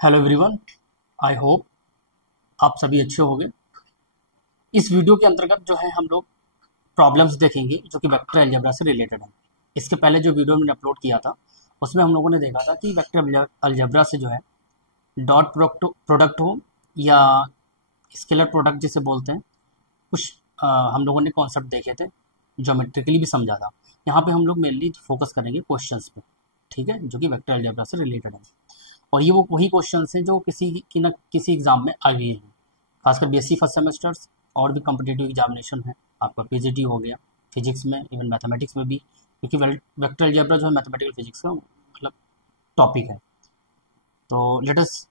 Hello everyone, I hope आप सभी अच्छे होंगे। इस वीडियो के अंतर्गत जो है हम लोग प्रॉब्लम्स देखेंगे जो कि वेक्टर अलजेब्रा से रिलेटेड है। इसके पहले जो वीडियो मैंने अपलोड किया था उसमें हम लोगों ने देखा था कि वेक्टर अलजेब्रा से जो है डॉट प्रोडक्ट हो या स्केलर प्रोडक्ट जिसे बोलते हैं, कुछ हम लोगों ने कॉन्सेप्ट देखे थे, ज्योमेट्रिकली भी समझा था। यहाँ पे हम लोग मेनली फोकस करेंगे क्वेश्चंस पे, ठीक है, जो कि वेक्टर अलजेब्रा से रिलेटेड है। और ये वो वही क्वेश्चंस हैं जो किसी की ना किसी एग्जाम में आ गए हैं, खासकर बीएससी फर्स्ट सेमेस्टर्स और भी कॉम्पिटिटिव एग्जामिनेशन है। आपका पीजीटी हो गया फिजिक्स में, इवन मैथमेटिक्स में भी, क्योंकि वेक्टर अलजेब्रा जो है मैथमेटिकल फिजिक्स का मतलब टॉपिक है। तो let us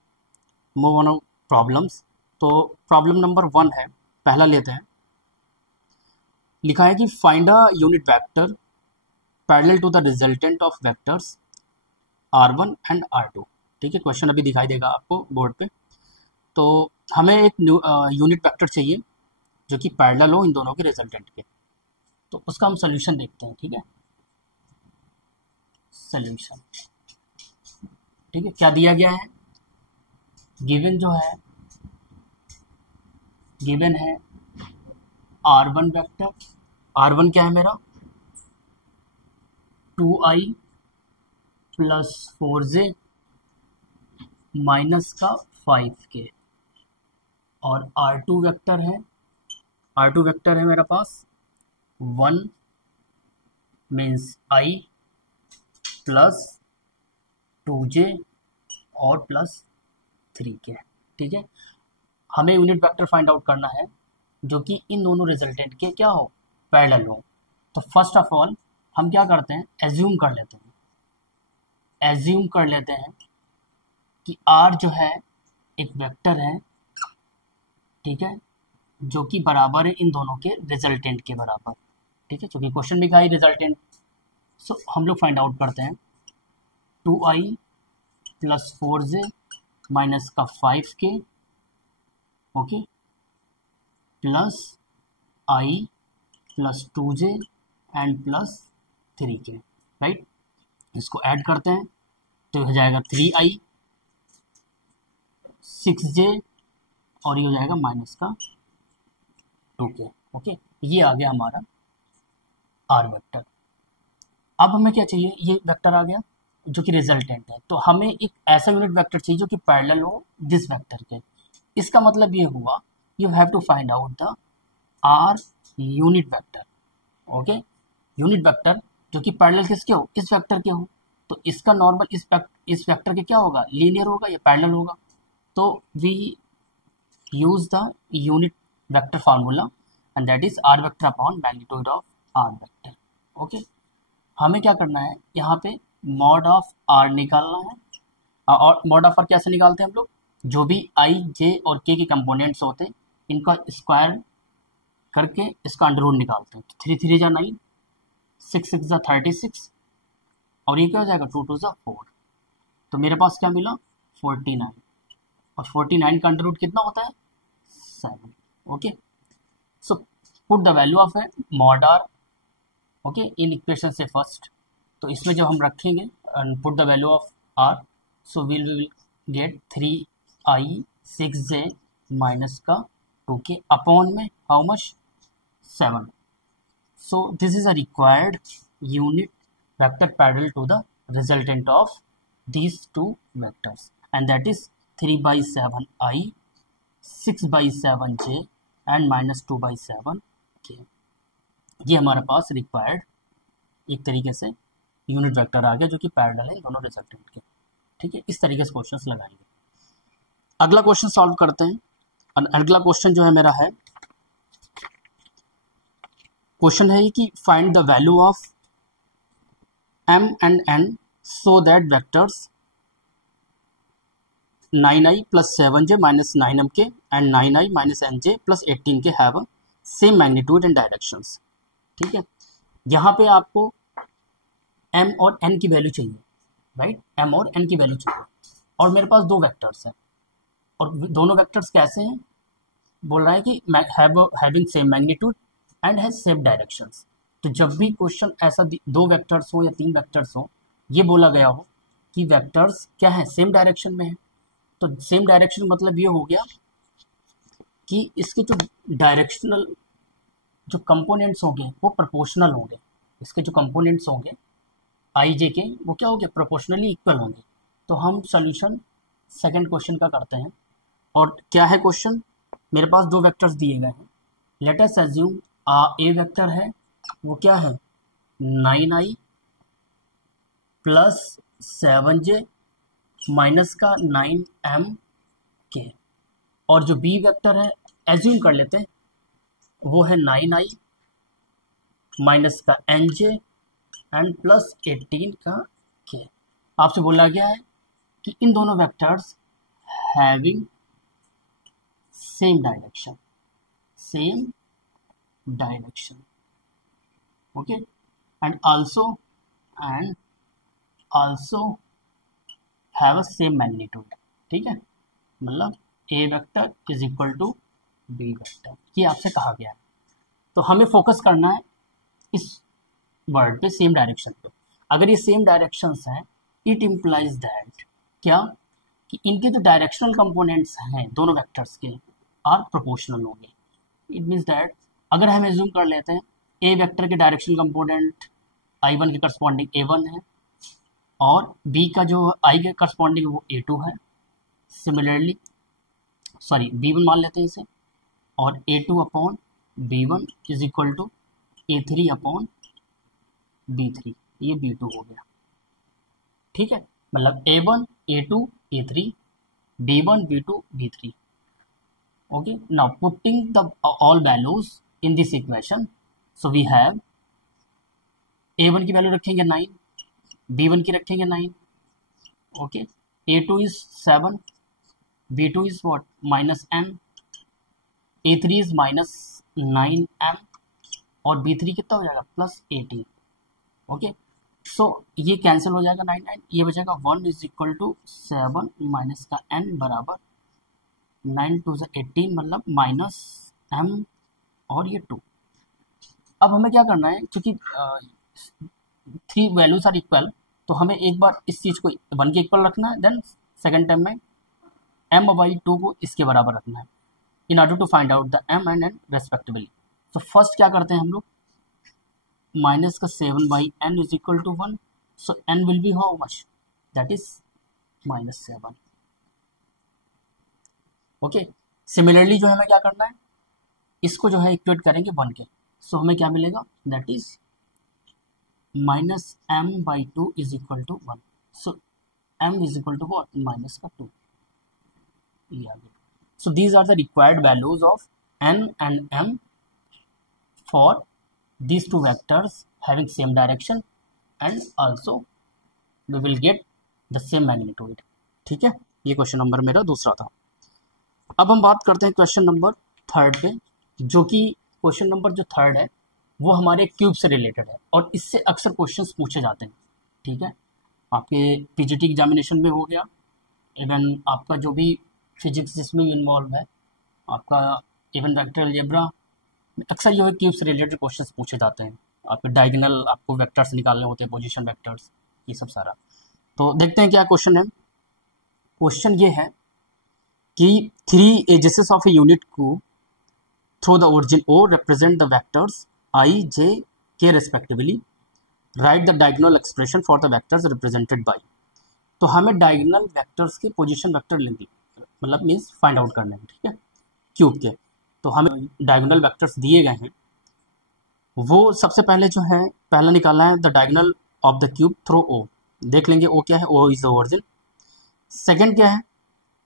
move on problems. तो प्रॉब्लम नंबर 1 है, पहला लेते हैं। लिखा है कि find a unit vector parallel to the resultant of vectors R1 and R2। ठीक है, क्वेश्चन अभी दिखाई देगा आपको बोर्ड पे। तो हमें एक यूनिट वेक्टर चाहिए जो कि पैरेलल हो इन दोनों के रिजल्टेंट के। तो उसका हम सोल्यूशन देखते हैं। ठीक है, सोल्यूशन, ठीक है, क्या दिया गया है। गिवन जो है, गिवन है R1 वेक्टर। R1 क्या है मेरा, 2i प्लस 4j माइनस का 5k। और R2 वेक्टर है, R2 वेक्टर है मेरे पास 1 मीन्स i प्लस 2j और प्लस 3k। ठीक है, हमें यूनिट वेक्टर फाइंड आउट करना है जो कि इन दोनों रिजल्टेंट के क्या हो, पैरेलल हो। तो फर्स्ट ऑफ ऑल हम क्या करते हैं, एज्यूम कर लेते हैं, एज्यूम कर लेते हैं कि R जो है एक वेक्टर है, ठीक है, जो कि बराबर है इन दोनों के रिजल्टेंट के बराबर। ठीक है, क्योंकि क्वेश्चन लिखा है रिजल्टेंट। सो हम लोग फाइंड आउट करते हैं 2i प्लस 4j माइनस का 5k, okay, plus i plus 2j and plus 3k। Right, इसको ऐड करते हैं तो हो जाएगा 3i 6j और ये हो जाएगा माइनस का 2k। ओके, ये आ गया हमारा R वेक्टर। अब हमें क्या चाहिए, ये वेक्टर आ गया जो कि रिजल्टेंट है। तो हमें एक ऐसा यूनिट वेक्टर चाहिए जो कि पैरेलल हो दिस वेक्टर के। इसका मतलब ये हुआ you have to find out the R unit vector. Okay, unit vector जो कि पैरेलल किसके हो, इस वेक्टर के हो। तो इसका नॉर्मल इस वेक्टर के क्या होगा, लीनियर होगा या पैरेलल होगा। तो we use the unit vector formula and that is R vector upon magnitude of R vector. Okay, हमें क्या करना है, यहाँ पे मॉड ऑफ R निकालना है। और मॉड ऑफ R कैसे निकालते हैं हम लोग, जो भी i, j और k के कंपोनेंट्स होते हैं इनका स्क्वायर करके इसका अंडर रूट निकालते हैं। 3 3 जा 9, 6 6 जा 36 और ये क्या हो जाएगा 2 2 जा 4। तो मेरे पास क्या मिला 49, और 49 का अंडर रूट कितना होता है 7। Okay, so put the value of है mod R, okay, in equation से फर्स्ट। तो इसमें जब हम रखेंगे and put the value of R, so will get 3i 6j minus का 2k अपॉन में how much 7। So this is a required unit vector parallel to the resultant of these two vectors and that is 3 by 7i, 6 by 7j and minus 2 by 7k। ये हमारे पास required एक तरीके से unit vector आ गया जो कि parallel है दोनों रिजल्टेंट के। ठीक है, इस तरीके से क्वेश्चंस लगाएंगे। अगला क्वेश्चन सॉल्व करते हैं। अगला क्वेश्चन जो है मेरा है, क्वेश्चन है कि find the value of m and n so that vectors 9i plus 7j minus 9mk and 9i minus nj plus 18k have same magnitude and directions. ठीक है, यहाँ पे आपको m और n की वैल्यू चाहिए, राइट, m और n की वैल्यू चाहिए। और मेरे पास दो वेक्टर्स हैं और दोनों वेक्टर्स कैसे हैं, बोल रहा है कि having same magnitude and has same directions. तो जब भी क्वेश्चन ऐसा दो वेक्टर्स हो या तीन वेक्टर्स हो, ये बोला गया हो कि वेक्टर्स क्या है, सेम डायरेक्शन में है, तो सेम डायरेक्शन मतलब ये हो गया कि इसके जो डायरेक्शनल जो कंपोनेंट्स होंगे वो प्रोपोर्शनल होंगे, इसके जो कंपोनेंट्स होंगे आई जे के वो क्या होंगे, प्रोपोर्शनली इक्वल होंगे। तो हम सोल्यूशन सेकंड क्वेश्चन का करते हैं। और क्या है क्वेश्चन, मेरे पास दो वेक्टर्स दिए गए हैं। लेट अस अज्यूम ए वेक्टर है वो क्या है 9i प्लस 7j माइनस का 9m के, और जो बी वेक्टर है एज्यूम कर लेते हैं वो है 9i माइनस का nj एंड प्लस 18 का k। आपसे बोला गया है कि इन दोनों vectors having same direction, same direction, okay, and also have a same magnitude. ठीक है, मतलब A vector is equal to B vector, ये आपसे कहा गया है। तो हमें फोकस करना है इस वर्ड पे, सेम डायरेक्शन पे। अगर ये सेम डायरेक्शंस हैं, इट इम्प्लाइज दैट क्या, कि इनके जो डायरेक्शनल कंपोनेंट्स हैं दोनों वेक्टर्स के आर प्रोपोर्शनल होंगे। इट मीन्स दैट अगर हम एज्यूम कर लेते हैं ए वेक्टर के डायरेक्शनल कंपोनेंट i1 के करस्पॉन्डिंग a1 है और b का जो i के करस्पॉन्डिंग वो a2 है, सिमिलरली सॉरी b1 मान लेते हैं इसे, और a2 upon b1 is equal to a3 upon b3, ये b2 हो गया। ठीक है, मतलब a1 a2 a3 b1 b2 b3। okay, now putting the all values in this equation, so we have a1 की वैल्यू रखेंगे 9, b1 की रखेंगे 9, okay, a2 is 7, b2 is what minus n, a3 is minus 9m और b3 कितना हो जाएगा plus 18। Okay, सो ये cancel हो जाएगा 9 9, ये बचेगा 1 इज इक्वल टू 7 माइनस का n बराबर 9 टू 18 मतलब माइनस m और ये 2। अब हमें क्या करना है, क्योंकि 3 वैल्यूज आर इक्वल, तो हमें एक बार इस चीज़ को 1 के इक्वल रखना है, देन सेकेंड टाइम में m/2 को इसके बराबर रखना है in order to find out the m and n respectively. तो फर्स्ट क्या करते हैं हम लोग, माइनस का 7/n is equal to 1, so n will be how much, that is -7। Okay, similarly जो है हमें क्या करना है, इसको जो है इक्वेट करेंगे 1 के, सो हमें क्या मिलेगा, that is -m/2 is equal to 1, so m is equal to what minus का 2, ये आ गया। So these are the required values of n and m for these two vectors having same direction and also we will get the same magnitude। ठीक है, ये question number मेरा दूसरा था। अब हम बात करते हैं क्वेश्चन नंबर थर्ड पे, जो कि क्वेश्चन नंबर जो थर्ड है वो हमारे क्यूब से रिलेटेड है और इससे अक्सर क्वेश्चंस पूछे जाते हैं। ठीक है, आपके पीजीटी एग्जामिनेशन में हो गया, इवन आपका जो भी फिजिक्स जिसमें भी इन्वॉल्व है, आपका इवन वेक्टर अलजेब्रा, अक्सर ये क्यूब से रिलेटेड क्वेश्चंस पूछे जाते हैं। आपके डायगोनल आपको वेक्टर्स निकालने होते हैं, पोजीशन वेक्टर्स, ये सब सारा। तो देखते हैं क्या क्वेश्चन है। क्वेश्चन ये है कि 3 एजेस ऑफ ए यूनिट को through the origin O represent the vectors I J K respectively, right the diagonal expression for the vectors represented by. तो हमें डायगोनल वेक्टर्स के पोजीशन वेक्टर लेंगे, मतलब मीन्स फाइंड आउट करने हैं। ठीक है, क्यूब के, तो हमें डायगोनल वेक्टर्स दिए गए हैं। वो सबसे पहले जो है, पहला निकालना है the diagonal of the cube through O, देख लेंगे ओ क्या है, O is the origin. Second क्या है,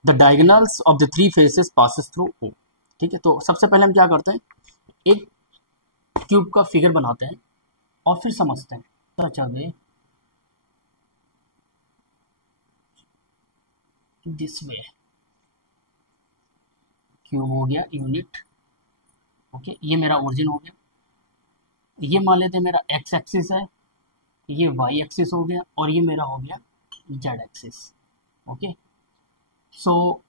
the diagonals of the 3 faces passes through O. ठीक है, तो सबसे पहले हम क्या करते हैं, एक क्यूब का फिगर बनाते हैं और फिर समझते हैं। तो चलिए दिस वे, क्यूब हो गया यूनिट, ओके, ये मेरा ओरिजिन हो गया। ये मान लेते हैं मेरा एक्स एक्सिस है, ये वाई एक्सिस हो गया और ये मेरा हो गया जेड एक्सिस। ओके, सो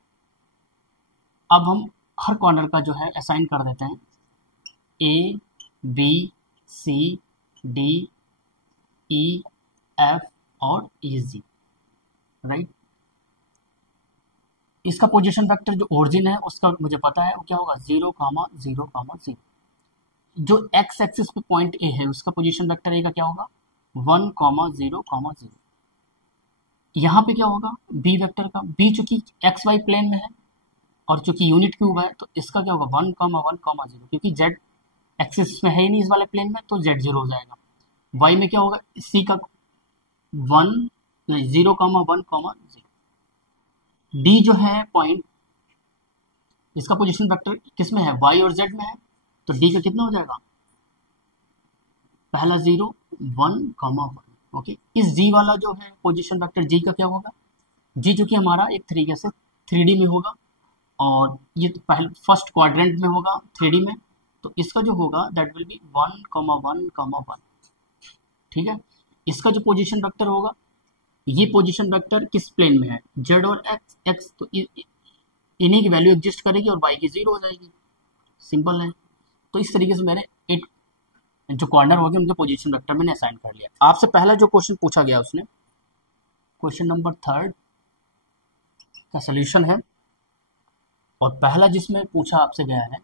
अब हम हर कॉर्नर का जो है असाइन कर देते हैं A B C D E F और ई जी, राइट। इसका पोजीशन वेक्टर जो ओरिजिन है उसका मुझे पता है वो क्या होगा, 0,0,0। जो एक्स एक्सिस पे पॉइंट ए है उसका पोजीशन वेक्टर ए का क्या होगा, 1,0,0। यहाँ पे क्या होगा बी वेक्टर का, बी चूंकि एक्स वाई प्लेन में है और चूंकि यूनिट क्यूब है तो इसका क्या होगा 1,1,0, क्योंकि जेड एक्सिस में है ही नहीं इस वाले प्लेन में तो जेड 0 हो जाएगा। वाई में क्या होगा, सी का 0,1,0। डी जो है पॉइंट, इसका पोजीशन वेक्टर किस में है, वाई और जेड में है, तो डी का कितना हो जाएगा, पहला 0, 1,1। ओके, इस जी वाला जो है पोजीशन वेक्टर जी का क्या होगा, जी जो कि हमारा एक तरीके से 3D में होगा और ये तो पहले फर्स्ट क्वाड्रेंट में होगा 3D में, तो इसका जो होगा दैट विल बी 1,1,1। ठीक है, इसका जो पोजीशन वेक्टर होगा, ये पोजीशन वेक्टर किस प्लेन में है, जेड और एक्स, एक्स तो इन्हीं की वैल्यू एग्जिस्ट करेगी और वाई की 0 हो जाएगी, सिंपल है। तो इस तरीके से मैंने एक जो कॉर्नर हो गए उनके पोजीशन वेक्टर मैंने असाइन कर लिया। आपसे पहला जो क्वेश्चन पूछा गया उसने क्वेश्चन नंबर 3 का सोल्यूशन है, और पहला जिसमें पूछा आपसे गया है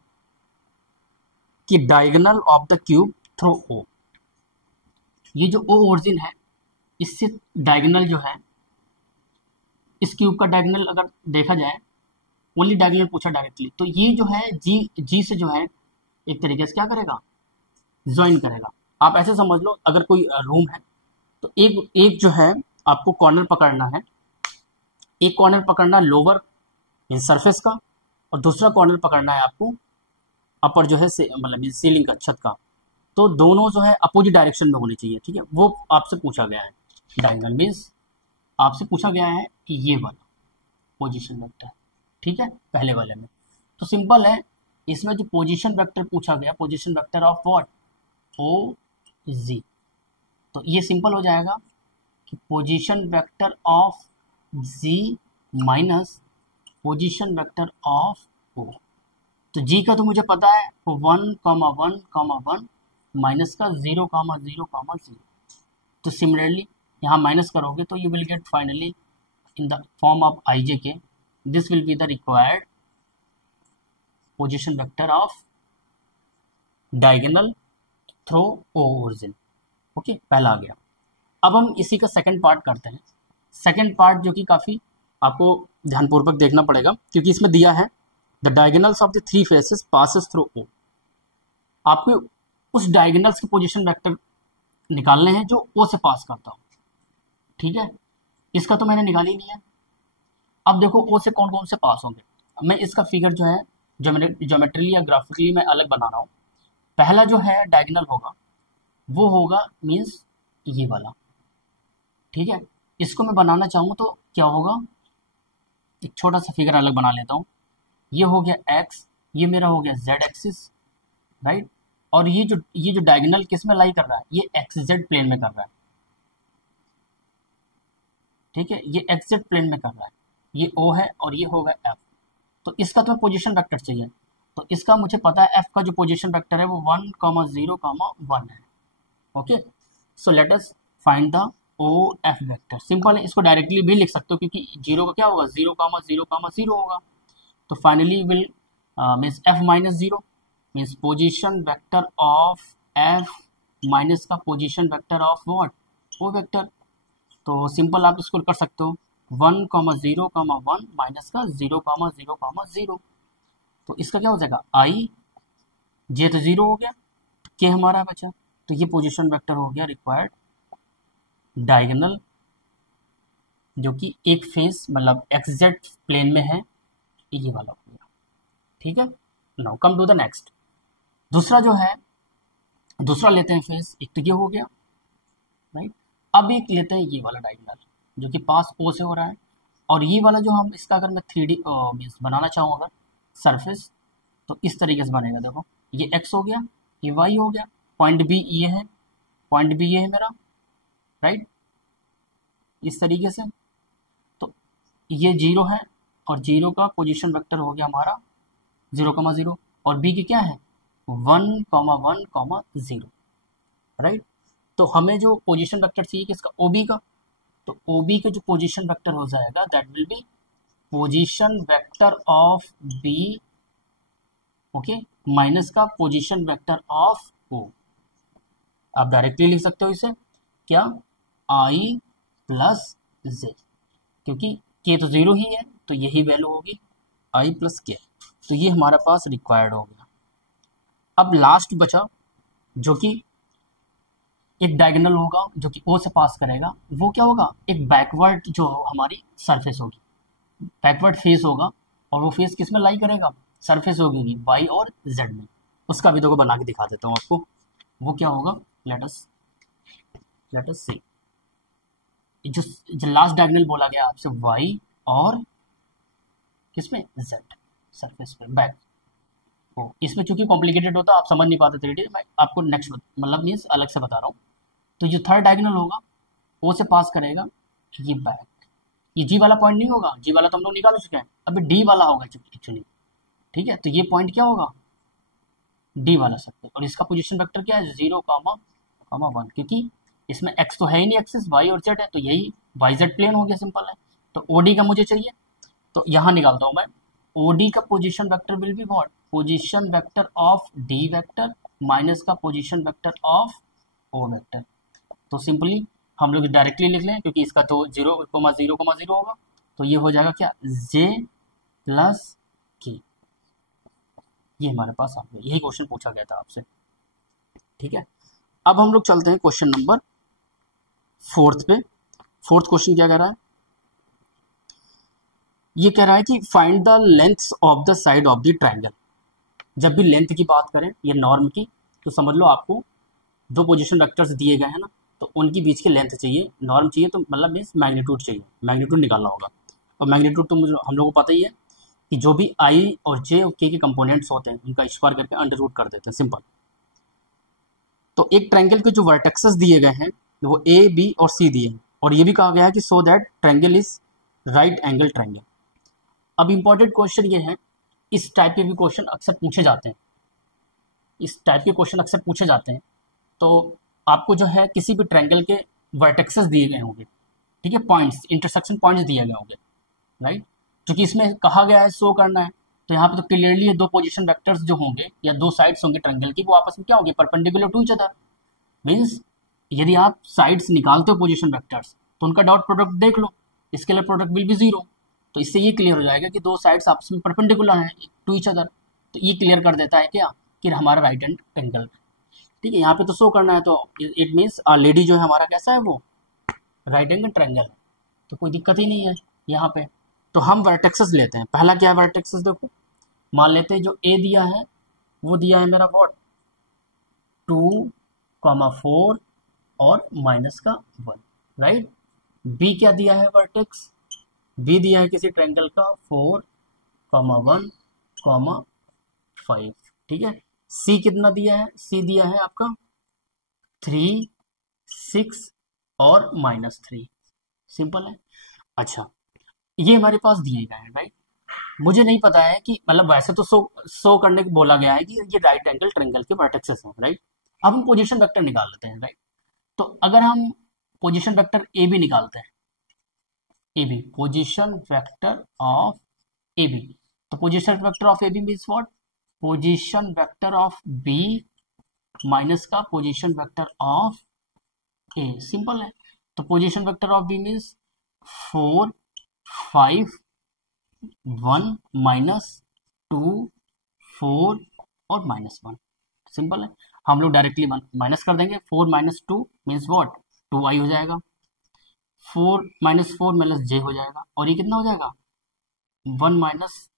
कि diagonal of the cube through O. ये जो ओ ओरिजिन है इससे डायगोनल जो है इस क्यूब का डायगोनल अगर देखा जाए, ओनली डायगोनल पूछा डायरेक्टली, तो ये जो है जी से जो है एक तरीके से क्या करेगा, ज्वाइन करेगा। आप ऐसे समझ लो अगर कोई रूम है तो एक जो है आपको कॉर्नर पकड़ना है, एक कॉर्नर पकड़ना लोअर इन सरफेस का और दूसरा कॉर्नर पकड़ना है आपको अपर जो है मतलब सीलिंग का, छत का। तो दोनों जो है अपोजिट डायरेक्शन में होनी चाहिए। ठीक है, वो आपसे पूछा गया है। डायगोनल मीन्स आपसे पूछा गया है कि ये वाला पोजीशन वेक्टर, ठीक है, पहले वाले में। तो सिंपल है, इसमें जो पोजीशन वेक्टर पूछा गया, position vector of what, O G, तो ये सिंपल हो जाएगा कि position vector of G minus position vector of O. तो जी का तो मुझे पता है वो 1,1,1 माइनस का 0,0,0। तो सिमिलरली यहाँ माइनस करोगे तो you will get finally in the form of I J K, this will be the required position vector of diagonal through O origin. Okay, पहला आ गया। अब हम इसी का सेकंड पार्ट करते हैं। सेकंड पार्ट जो कि काफ़ी आपको ध्यानपूर्वक देखना पड़ेगा क्योंकि इसमें दिया है the diagonals of the 3 faces passes through O. आपको उस डायगोनल्स के पोजीशन वेक्टर निकालने हैं जो ओ से पास करता हो। ठीक है, इसका तो मैंने निकाल ही लिया। अब देखो ओ से कौन कौन से पास होंगे। मैं इसका फिगर जो है ज्योमेट्रिकली या ग्राफिकली मैं अलग बना रहा हूँ। पहला जो है डायगोनल होगा वो होगा मीन्स ये वाला। ठीक है, इसको मैं बनाना चाहूँ तो क्या होगा, एक छोटा सा फिगर अलग बना लेता हूँ। ये हो गया एक्स, ये मेरा हो गया जेड एक्सिस, राइट। और ये जो डायगोनल किस में लाई कर रहा है, ये एक्स जेड प्लेन में कर रहा है। ठीक है, ये एक्स जेड प्लेन में कर रहा है, ये ओ है और ये होगा एफ। तो इसका तो पोजीशन वेक्टर चाहिए, तो इसका मुझे पता है एफ का जो पोजीशन वेक्टर है वो 1,0,1 है। Okay, so let us find the O F vector. Simple है, इसको डायरेक्टली भी लिख सकते हो क्योंकि जीरो का क्या होगा, 0,0,0 होगा। तो finally will means F minus 0 means position vector of F minus का position vector of what, O vector. तो सिंपल आप इसको कर सकते हो 1,0,1 माइनस का 0,0,0। तो इसका क्या हो जाएगा, आई जे तो 0 हो गया, के हमारा बचा, तो ये पोजीशन वेक्टर हो गया रिक्वायर्ड डायगोनल जो कि एक फेस मतलब एक्सजेड प्लेन में है, ये वाला हो गया। ठीक है, now come to the next. दूसरा जो है, दूसरा लेते हैं फेस, एक तो ये हो गया, राइट। अब एक लेते हैं ये वाला डायगोनल जो कि पास ओ से हो रहा है, और ये वाला जो हम इसका अगर मैं 3D मीन्स बनाना चाहूँ अगर सरफेस, तो इस तरीके से बनेगा। देखो ये एक्स हो गया, ये वाई हो गया, पॉइंट बी ये है, पॉइंट बी ये है मेरा, राइट, इस तरीके से। तो ये 0 है और 0 का पोजीशन वेक्टर हो गया हमारा 0,0 और बी की क्या है 1,1,0, राइट। तो हमें जो पोजीशन वेक्टर चाहिए किसका, ओ बी का, तो ओ बी का जो पोजीशन वेक्टर हो जाएगा that will be position vector of B, okay, minus का पोजीशन वेक्टर ऑफ ओ। आप डायरेक्टली लिख सकते हो इसे क्या, आई प्लस जे, क्योंकि के तो जीरो ही है तो यही वैल्यू होगी आई प्लस के। तो ये हमारे पास रिक्वायर्ड हो गया। अब लास्ट बचा जो कि एक डायगोनल होगा जो कि ओ से पास करेगा, वो क्या होगा, एक बैकवर्ड जो हमारी सरफेस होगी, बैकवर्ड फेस होगा, और वो फेस किस में लाई करेगा, सरफेस होगी वाई और जेड में। उसका भी देखो बना के दिखा देता हूँ आपको, वो क्या होगा, लेट अस सी। जो लास्ट डायगोनल बोला गया आपसे वाई और किसमें, जेड सरफेस पे बैक हो। इसमें चूंकि कॉम्प्लिकेटेड होता है, आप समझ नहीं पाते थे, मैं आपको नेक्स्ट मतलब मीन्स अलग से बता रहा हूँ। तो जो थर्ड डायगोनल होगा ओ से पास करेगा ये बैक, ये जी वाला पॉइंट नहीं होगा, जी वाला तो हम लोग निकाल चुके हैं, अभी डी वाला होगा एक्चुअली, ठीक है। तो ये पॉइंट क्या होगा, डी वाला सर्कल, और इसका पोजीशन वेक्टर क्या है, 0, 1, क्योंकि इसमें एक्स तो है ही नहीं, एक्सिस वाई और जेड है, तो यही वाई जेड प्लेन हो गया, सिंपल है। तो ओडी का मुझे चाहिए, तो यहाँ निकालता हूँ मैं, ओडी का position vector will be what, position vector of D vector minus का position vector of O vector. तो सिंपली हम लोग डायरेक्टली लिख लें, क्योंकि इसका तो 0,0,0 होगा, तो ये हो जाएगा क्या, जे प्लस के। ये हमारे पास आ गया, यही क्वेश्चन पूछा गया था आपसे, ठीक है। अब हम लोग चलते हैं क्वेश्चन नंबर 4 पे। 4th क्वेश्चन क्या कह रहा है, ये कह रहा है कि find the length of the side of the triangle. जब भी लेंथ की बात करें ये नॉर्म की, तो समझ लो आपको दो पोजीशन वेक्टर्स दिए गए हैं ना, तो उनके बीच की लेंथ चाहिए, नॉर्म चाहिए, तो मतलब मीन्स मैग्नीट्यूड चाहिए, मैग्नीट्यूड निकालना होगा। और मैग्नीट्यूड तो मुझे हम लोगों को पता ही है कि जो भी आई और जे और के कंपोनेंट्स होते हैं उनका स्क्वायर करके अंडर रूट कर देते हैं, सिंपल। तो एक ट्रायंगल के जो वर्टेक्सेस दिए गए हैं वो ए बी और सी दिए हैं, और ये भी कहा गया है कि so that triangle is right angle triangle. अब इंपॉर्टेंट क्वेश्चन ये है, इस टाइप के भी क्वेश्चन अक्सर पूछे जाते हैं, इस टाइप के क्वेश्चन अक्सर पूछे जाते हैं। तो आपको जो है किसी भी ट्रायंगल के वर्टेक्सेस दिए गए होंगे, ठीक है, पॉइंट्स, इंटरसेक्शन पॉइंट्स दिए गए होंगे, राइट। क्योंकि इसमें कहा गया है शो करना है, तो यहाँ पे तो क्लियरली दो पोजीशन वेक्टर्स जो होंगे या दो साइड्स होंगे ट्रायंगल की, वो आपस में क्या होंगे, perpendicular to each other. Means यदि आप साइड्स निकालते हो पोजीशन वेक्टर्स, तो उनका डॉट प्रोडक्ट देख लो, scalar product will be zero. तो इससे ये क्लियर हो जाएगा कि दो साइड्स आपस में परपेंडिकुलर हैं टू ईच अदर। तो ये क्लियर कर देता है क्या, कि हमारा राइट हैंड ट्रायंगल, ठीक है। यहाँ पे तो शो करना है, तो इट मीन्स लेडी जो है हमारा कैसा है, वो राइट एंगल ट्रायंगल है, तो कोई दिक्कत ही नहीं है यहाँ पे। तो हम वर्टेक्सेस लेते हैं, पहला क्या है वर्टेक्सेस, देखो मान लेते हैं जो ए दिया है वो दिया है मेरा व्हाट 2,4 और माइनस का 1, राइट। बी क्या दिया है वर्टेक्स, बी दिया है किसी ट्रायंगल का 4,1,5, ठीक है। सी कितना दिया है, सी दिया है आपका 3, 6 और -3, सिंपल है। अच्छा, ये हमारे पास दिए गए हैं, राइट। मुझे नहीं पता है कि मतलब वैसे तो शो करने को बोला गया है कि ये राइट एंगल ट्रायंगल के वर्टेक्सेस हैं, राइट। अब हम पोजीशन वेक्टर निकाल लेते हैं, राइट। तो अगर हम पोजीशन वेक्टर ए बी निकालते हैं, A B position vector of A B, तो position vector of A B means what, position vector of B minus का position vector of A, simple है। तो position vector of B means 4, 5, 1 -2, 4 और -1, simple है। हम लोग डायरेक्टली माइनस कर देंगे, 4 - 2 मीन्स व्हाट 2i हो जाएगा, 4 - 4 - j हो जाएगा, और ये कितना हो जाएगा 1 माइनस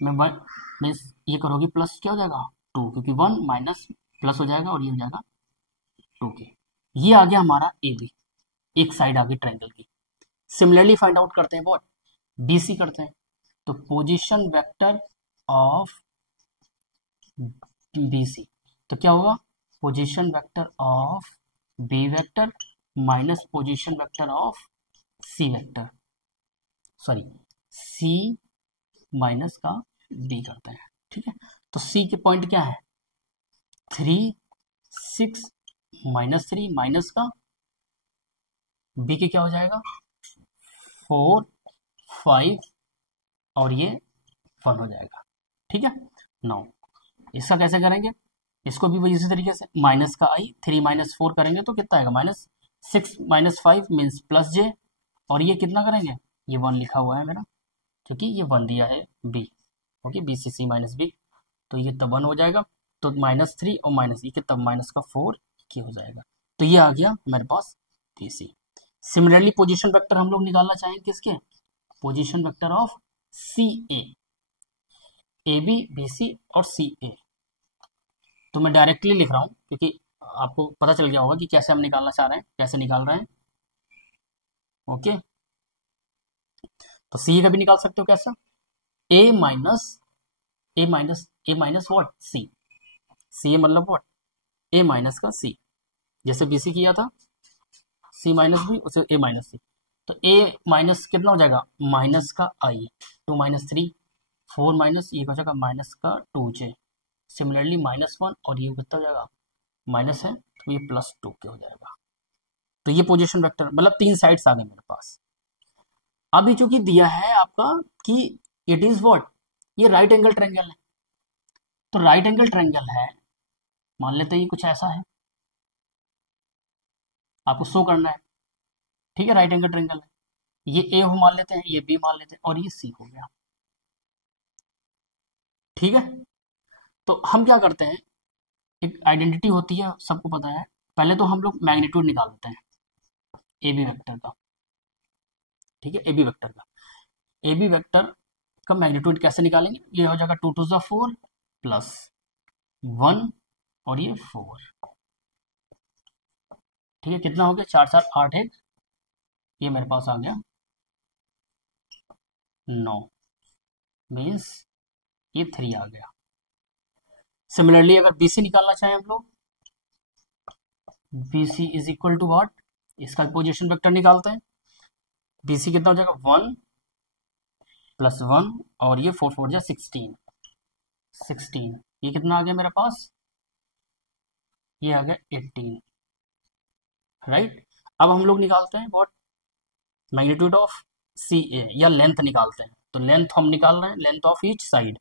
में 1 मीन्स ये करोगे प्लस क्या हो जाएगा 2, क्योंकि 1 माइनस प्लस हो जाएगा और ये हो जाएगा 2 के। ये आ गया हमारा ए बी, एक साइड आ गई ट्रायंगल की। सिमिलरली फाइंड आउट करते हैं व्हाट, बी सी करते हैं। तो position vector of B C, तो क्या होगा, position vector of B vector minus position vector of C vector, sorry C minus का बी करते हैं, ठीक है। तो सी के पॉइंट क्या है 3, 6 -3 माइनस का बी के क्या हो जाएगा 4, 5 और ये 1 हो जाएगा। ठीक है, 9। इसका कैसे करेंगे, इसको भी वही इसी तरीके से माइनस का आई, 3 माइनस 4 करेंगे तो कितना आएगा, -6 -5 मीन्स +j, और ये कितना करेंगे, ये 1 लिखा हुआ है मेरा क्योंकि ये 1 दिया है b। ओके, BCC -b, तो ये तब 1 हो जाएगा, तो -3 और माइनस ये तब माइनस का 4 के हो जाएगा। तो ये आ गया मेरे पास BC। सिमिलरली पोजीशन वेक्टर हम लोग निकालना चाहेंगे किसके, position vector of CA, AB BC और CA। तो मैं डायरेक्टली लिख रहा हूं क्योंकि आपको पता चल गया होगा कि कैसे हम निकालना चाह रहे हैं, कैसे निकाल रहे हैं। ओके, तो CA का भी निकाल सकते हो कैसा, A माइनस व्हाट, CA मतलब व्हाट, A माइनस का C, जैसे BC किया था C माइनस B उसे A माइनस C, तो A माइनस कितना हो जाएगा, माइनस का I, 2 - 3 4 माइनस ये हो जाएगा माइनस का 2j, सिमिलरली -1 और ये कितना हो जाएगा, माइनस है तो ये +2 के हो जाएगा। तो ये पोजीशन वेक्टर मतलब 3 साइड्स आ गए मेरे पास। अभी चूंकि दिया है आपका कि इट इज व्हाट, ये राइट एंगल ट्रायंगल है, तो राइट एंगल ट्रायंगल है, मान लेते हैं ये कुछ ऐसा है, आपको शो करना है। ठीक है, राइट एंगल ट्रायंगल है, ये A हो मान लेते हैं, ये B मान लेते हैं और ये C हो गया। ठीक है, तो हम क्या करते हैं, एक आइडेंटिटी होती है सबको पता है, पहले तो हम लोग मैग्नीट्यूड निकाल लेते हैं AB वेक्टर का। ठीक है, AB वेक्टर का, AB वेक्टर का मैग्नीट्यूड कैसे निकालेंगे, ये हो जाएगा 2 × 4 प्लस 1 और ये 4। ठीक है, कितना हो गया, 4 4 8 1, ये मेरे पास आ गया 9, मीन्स ये 3 आ गया। सिमिलरली अगर BC निकालना चाहें हम लोग, BC is equal to what, इसका पोजीशन वेक्टर निकालते हैं, BC कितना हो जाएगा 1 + 1 और ये 4 4 16, ये कितना आ गया मेरे पास, ये आ गया 18। राइट, अब हम लोग निकालते हैं व्हाट, मैग्नीट्यूड ऑफ CA या लेंथ निकालते हैं, तो लेंथ हम निकाल रहे हैं, लेंथ ऑफ ईच साइड,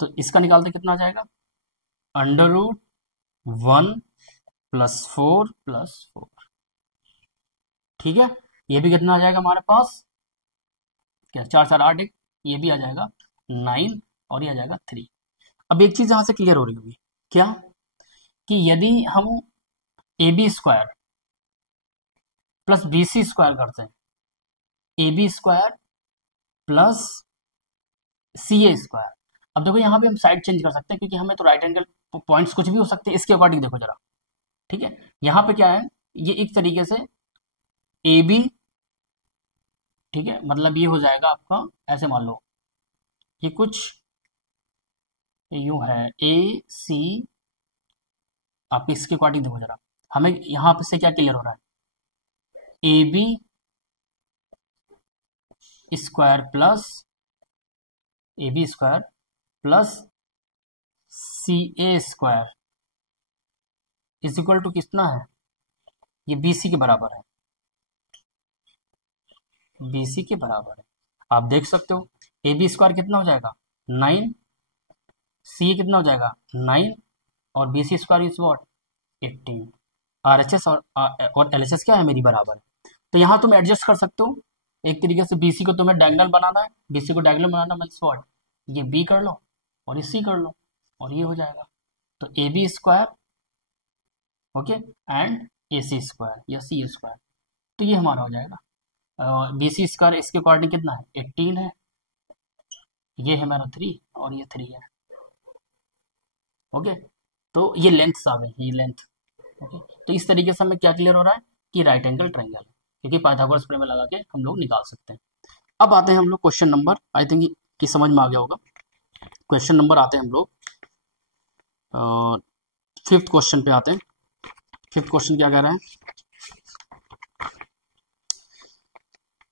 तो इसका निकालते कितना आ जाएगा, √1 + 4 + 4। ठीक है, ये भी कितना आ जाएगा हमारे पास, क्या 4 4 8 1, ये भी आ जाएगा 9 और ये आ जाएगा 3। अब एक चीज यहां से क्लियर हो रही होगी, क्या कि यदि हम AB² + BC² करते हैं, AB² + CA², अब देखो यहाँ पे हम साइड चेंज कर सकते हैं क्योंकि हमें तो राइट एंगल पॉइंट्स कुछ भी हो सकते हैं, इसके अकॉर्डिंग देखो जरा। ठीक है, यहाँ पे क्या है, ये एक तरीके से AB, ठीक है, मतलब ये हो जाएगा आपका, ऐसे मान लो ये कुछ यूं है AC, आप इसके अकॉर्डिंग देखो जरा, हमें यहाँ पे से क्या क्लियर हो रहा है, AB² plus CA² is equal to कितना है, ये BC के बराबर है, BC के बराबर है। आप देख सकते हो AB² कितना हो जाएगा 9, CA कितना हो जाएगा 9 और BC² इज व्हाट 18। RHS और LHS क्या है, मेरी बराबर है, तो यहाँ तुम एडजस्ट कर सकते हो एक तरीके से। BC को तुम्हें डायगोनल बनाना है, BC को डायगोनल बनाना मींस व्हाट, ये B कर लो और ये C कर लो और ये हो जाएगा, तो AB², ओके, एंड AC² या CA², तो ये हमारा हो जाएगा। BC² इसके अकॉर्डिंग कितना है 18 है, ये है मेरा 3 और ये 3 है। ओके, तो ये लेंथ आ गई, ये लेंथ। ओके, तो इस तरीके से हमें क्या क्लियर हो रहा है कि राइट एंगल ट्रायंगल है, क्योंकि पाइथागोरस प्रमेय लगा के हम लोग निकाल सकते हैं। अब आते हैं हम लोग क्वेश्चन नंबर, आई थिंक कि समझ में आ गया होगा, क्वेश्चन नंबर आते हैं हम लोग 5th क्वेश्चन पे आते हैं। 5th क्वेश्चन क्या कह रहा है,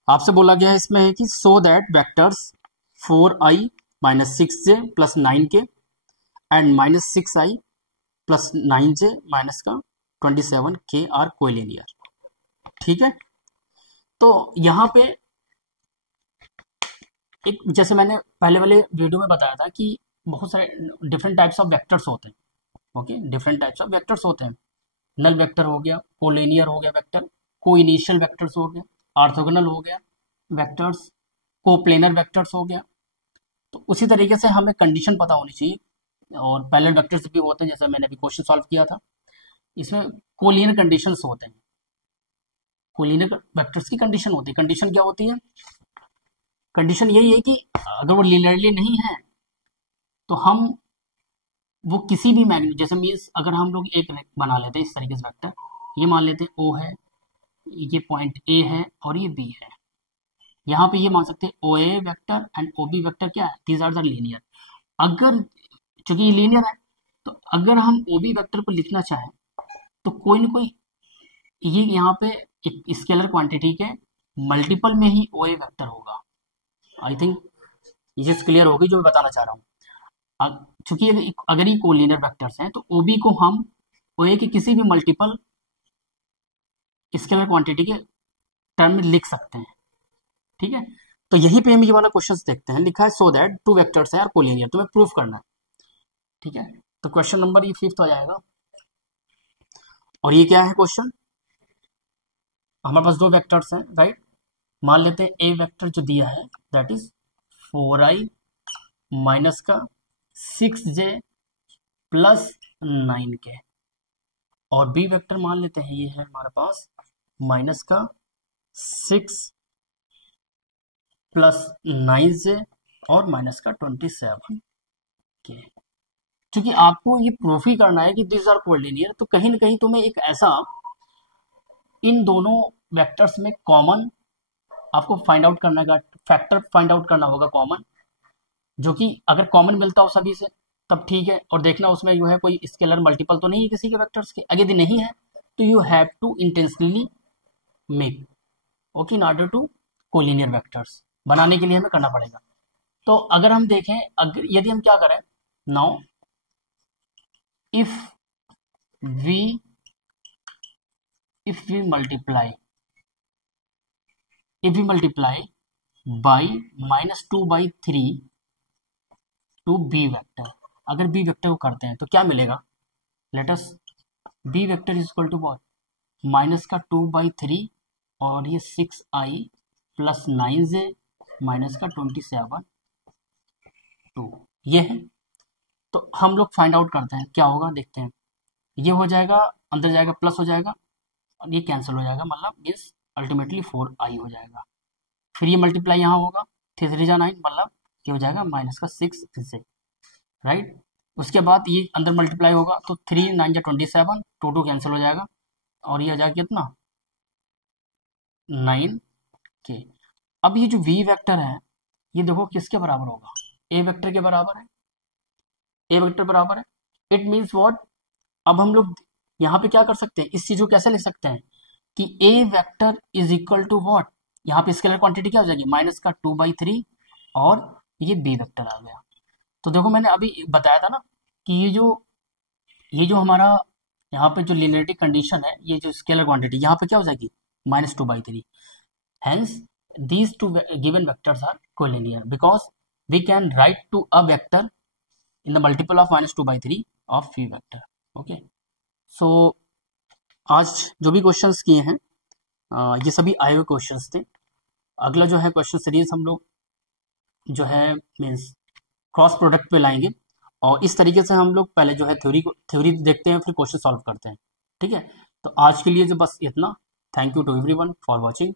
आपसे बोला गया है इसमें है कि so that vectors 4i - 6j + 9k and -6i + 9j - 27k are collinear. ठीक है, तो यहां पे एक जैसे मैंने पहले वाले वीडियो में बताया था कि बहुत सारे डिफरेंट टाइप्स ऑफ वेक्टर्स होते हैं। Okay, different types of vectors होते हैं। नल वेक्टर हो गया, कोलिनियर हो गया वेक्टर, को इनिशियल वेक्टर्स हो गया, ऑर्थोगोनल हो गया वेक्टर्स, को प्लेनर वेक्टर्स हो गया। तो उसी तरीके से हमें कंडीशन पता होनी चाहिए। और पैरेलल वेक्टर्स भी होते हैं, जैसे मैंने अभी क्वेश्चन सॉल्व किया था, इसमें कोलिनियर कंडीशंस होते हैं। कोलिनियर वेक्टर्स की कंडीशन होती है। कंडीशन क्या होती है? कंडीशन यही है कि अगर वो लीनियरली नहीं है तो हम वो किसी भी मैग्नीट्यूड, जैसे मीन्स अगर हम लोग एक बना लेते हैं इस तरीके से वेक्टर, ये मान लेते हैं ओ है, ये पॉइंट ए है और ये बी है। यहाँ पे ये मान सकते हैं O A vector and O B vector क्या है, दीज आर द लीनियर। अगर चूंकि ये लीनियर है तो अगर हम ओ बी वेक्टर को लिखना चाहें तो कोई ना कोई ये यहाँ पे एक स्केलर क्वांटिटी के मल्टीपल में ही ओ ए वेक्टर होगा। आई थिंक ये चीज क्लियर होगी जो मैं बताना चाह रहा हूँ। चूंकि अगर ये कोलिनियर वेक्टर्स हैं तो ओ बी को हम ओ ए के किसी भी मल्टीपल स्केलर क्वांटिटी के टर्म में लिख सकते हैं। ठीक है, तो यहीं पे हम ये वाला क्वेश्चन देखते हैं। लिखा है सो दैट टू वेक्टर्स है कोलिनियर, तुम्हें प्रूफ करना है। ठीक है, तो क्वेश्चन नंबर ये 5th हो जाएगा। और ये क्या है क्वेश्चन? हमारे पास दो वेक्टर्स हैं, राइट। मान लेते हैं ए वेक्टर जो दिया है दैट इज 4i माइनस का 6j प्लस 9k, और बी वेक्टर मान लेते हैं ये है हमारे पास माइनस का 6 प्लस 9j और माइनस का 27k। क्योंकि आपको ये प्रूफ ही करना है कि दिस आर कोलिनियर, तो कहीं ना कहीं तुम्हें एक ऐसा इन दोनों वेक्टर्स में कॉमन आपको फाइंड आउट करने का फैक्टर फाइंड आउट करना होगा कॉमन, जो कि अगर कॉमन मिलता हो सभी से तब ठीक है, और देखना उसमें जो है कोई स्केलर मल्टीपल तो नहीं है किसी के वेक्टर्स के। अगर यदि नहीं है तो you have to intentionally make okay in order to collinear vectors बनाने के लिए हमें करना पड़ेगा। तो अगर हम देखें, अगर यदि हम क्या करें now, if we multiply by -2/3 to B vector, अगर बी वेक्टर को करते हैं तो क्या मिलेगा? Let us B vector is equal to what, minus का 2/3 और ये 6i प्लस 9j माइनस का 27 2, ये है। तो हम लोग फाइंड आउट करते हैं क्या होगा, देखते हैं। ये हो जाएगा, अंदर जाएगा प्लस हो जाएगा और ये कैंसिल हो जाएगा, मतलब मीन्स अल्टीमेटली 4i हो जाएगा। फिर ये मल्टीप्लाई यहाँ होगा, 3 3 जा 9, मतलब ये हो जाएगा माइनस का 6j, राइट। उसके बाद ये अंदर मल्टीप्लाई होगा तो 3 9 जा 27, 2 2 कैंसिल हो जाएगा और ये हो जाएगा कितना 9k। अब ये जो v वेक्टर है ये देखो किसके बराबर होगा, a वेक्टर के बराबर है। a वेक्टर बराबर है, इट मीन्स व्हाट, अब हम लोग यहाँ पे क्या कर सकते हैं, इस चीज को कैसे लिख सकते हैं कि a vector is equal to what, यहाँ पे स्केलर क्वांटिटी क्या हो जाएगी माइनस का 2/3 और ये b वेक्टर आ गया। तो देखो मैंने अभी बताया था ना कि ये जो हमारा यहाँ पे जो लीनियरिटी कंडीशन है, ये जो स्केलर क्वांटिटी यहाँ पे क्या हो जाएगी -2/3। Hence these two given vectors are collinear because we can write to a vector in the multiple of -2/3 of v vector. Okay, so आज जो भी क्वेश्चंस किए हैं ये सभी आए हुए क्वेश्चंस थे। अगला जो है क्वेश्चन सीरीज हम लोग जो है मीन्स क्रॉस प्रोडक्ट पे लाएंगे, और इस तरीके से हम लोग पहले जो है थ्योरी देखते हैं फिर क्वेश्चन सॉल्व करते हैं। ठीक है, तो आज के लिए जो बस इतना। Thank you to everyone for watching.